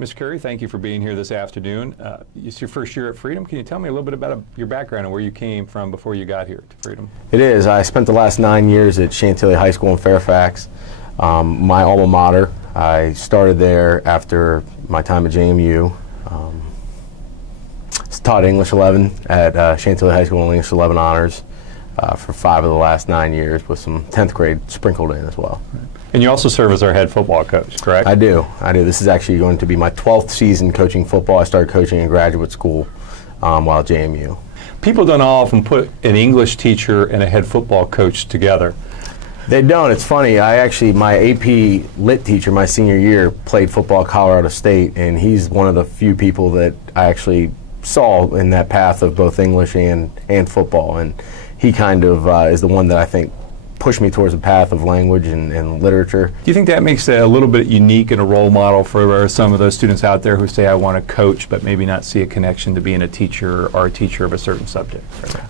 Ms. Curry, thank you for being here this afternoon. It's your first year at Freedom. Can you tell me a little bit about your background and where you came from before you got here to Freedom? It is. I spent the last 9 years at Chantilly High School in Fairfax, my alma mater. I started there after my time at JMU. Taught English 11 at Chantilly High School and English 11 honors for 5 of the last 9 years, with some 10th grade sprinkled in as well. Right. And you also serve as our head football coach, correct? I do. This is actually going to be my 12th season coaching football. I started coaching in graduate school while at JMU. People don't often put an English teacher and a head football coach together. They don't. It's funny. My AP Lit teacher, my senior year, played football at Colorado State, and he's one of the few people that I actually saw in that path of both English and football. And he kind of is the one that I think pushed me towards the path of language and literature. Do you think that makes it a little bit unique and a role model for some of those students out there who say, I want to coach, but maybe not see a connection to being a teacher or a teacher of a certain subject?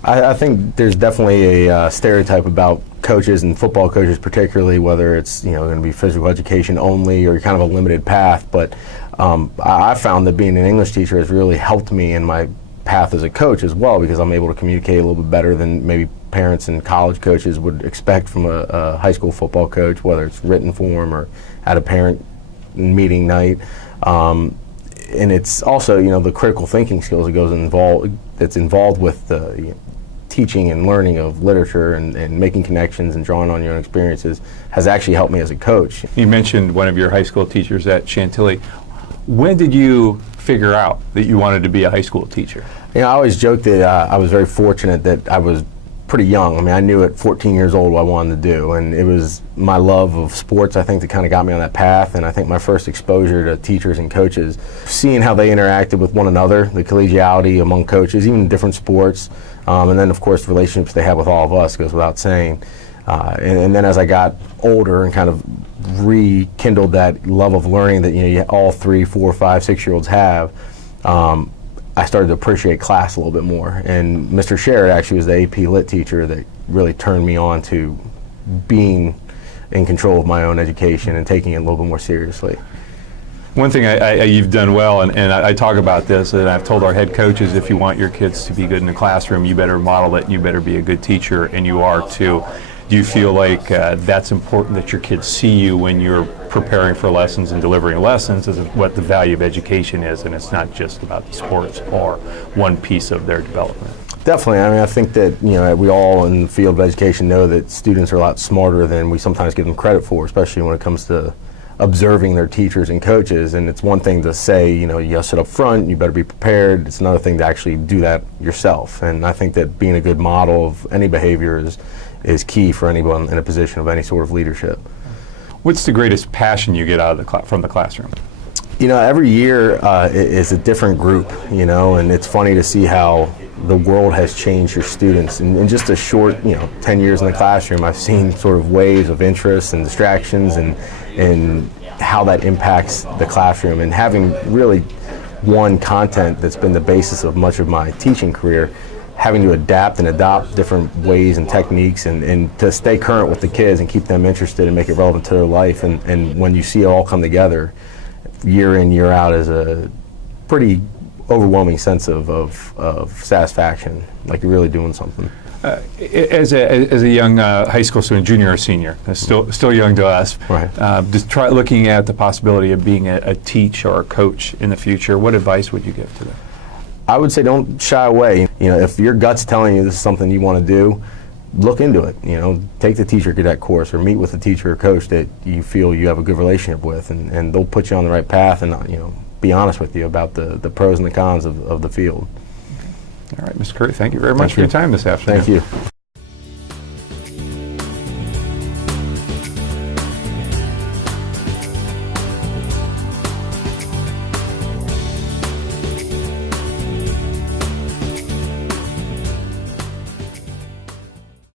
I think there's definitely a stereotype about coaches and football coaches particularly, whether it's going to be physical education only or kind of a limited path. But I found that being an English teacher has really helped me in my path as a coach as well, because I'm able to communicate a little bit better than maybe parents and college coaches would expect from a high school football coach, whether it's written form or at a parent meeting night. And it's also the critical thinking skills that's involved with the teaching and learning of literature and making connections and drawing on your own experiences has actually helped me as a coach. You mentioned one of your high school teachers at Chantilly. When did you figure out that you wanted to be a high school teacher? I always joke that I was very fortunate that I was pretty young. I mean, I knew at 14 years old what I wanted to do, and it was my love of sports, I think, that kind of got me on that path. And I think my first exposure to teachers and coaches, seeing how they interacted with one another, the collegiality among coaches, even different sports, and then, of course, the relationships they have with all of us goes without saying. And then as I got older and kind of rekindled that love of learning that all 3, 4, 5, 6-year-olds have, I started to appreciate class a little bit more. And Mr. Sherrod actually was the AP Lit teacher that really turned me on to being in control of my own education and taking it a little bit more seriously. One thing you've done well, and I talk about this, and I've told our head coaches, if you want your kids to be good in the classroom, you better model it, and you better be a good teacher, and you are too. Do you feel like that's important, that your kids see you when you're preparing for lessons and delivering lessons, as what the value of education is, and it's not just about the sports or one piece of their development? Definitely. I mean, I think that we all in the field of education know that students are a lot smarter than we sometimes give them credit for, especially when it comes to observing their teachers and coaches. And it's one thing to say, you gotta sit up front, you better be prepared. It's another thing to actually do that yourself. And I think that being a good model of any behavior is key for anyone in a position of any sort of leadership. What's the greatest passion you get out of from the classroom? Every year is a different group, and it's funny to see how the world has changed your students. In just a short, 10 years in the classroom, I've seen sort of waves of interests and distractions and how that impacts the classroom. And having really one content that's been the basis of much of my teaching career, having to adapt and adopt different ways and techniques and to stay current with the kids and keep them interested and make it relevant to their life. And when you see it all come together year in, year out, is a pretty overwhelming sense of satisfaction, like you're really doing something. As a young high school student, junior or senior, still young to us, right. Just try looking at the possibility of being a teacher or a coach in the future. What advice would you give to them? I would say don't shy away. If your gut's telling you this is something you want to do, look into it. Take the teacher cadet course or meet with a teacher or coach that you feel you have a good relationship with, and they'll put you on the right path and be honest with you about the pros and the cons of the field. All right, Mr. Curry, thank you very much for your time this afternoon. Thank you.